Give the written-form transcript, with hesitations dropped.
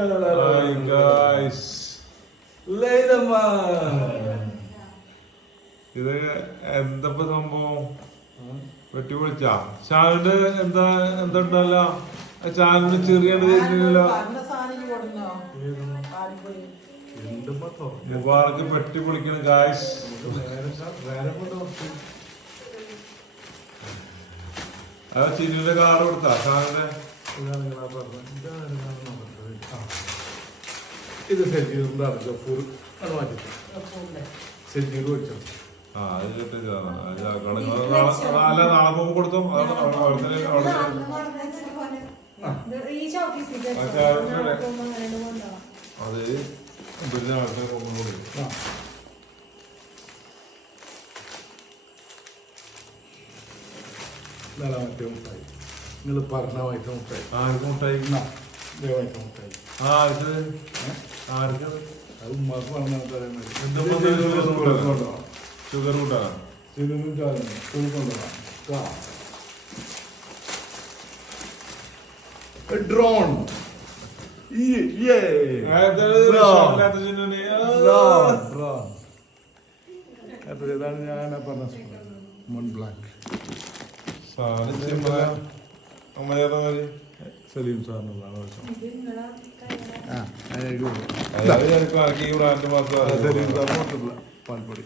Hi guys. ഇത് എന്താ സംഭവം വെട്ടി പൊളിച്ചാ ചാനല് എന്താ ഉണ്ടല്ല ചാനലിന് ചെറിയല്ലോ മുബാറക്ക് വെട്ടി പൊളിക്കണം ഗായ്സ്. അതാ ചിന്നിന്റെ കാറ് കൊടുത്താ ചാനലിന് ഇത് സെഞ്ചൂറിന്റെ ഗഫൂർ അത് മാറ്റി സെഞ്ചൂർ വെച്ചോ. നാളെ പോകുമ്പോ കൊടുത്തോ അത് പിന്നെ ആൾക്കാർ പോകുമ്പോൾ മറ്റേ മുട്ടായി നിങ്ങൾ പറഞ്ഞ വൈറ്റ മുട്ടായി മുട്ടായി വൈറ്റ മുട്ടായി അത് ഉമ്മാക്ക് പറഞ്ഞ ഷുഗർ കൂട്ടാണ് ഡ്രോൺ ഇതാണ് ഞാൻ പറഞ്ഞ മോൺ ബ്ലാക്ക് സലീം സാറിനുള്ളതാണ് സലീം സാർ പാൽപ്പൊടി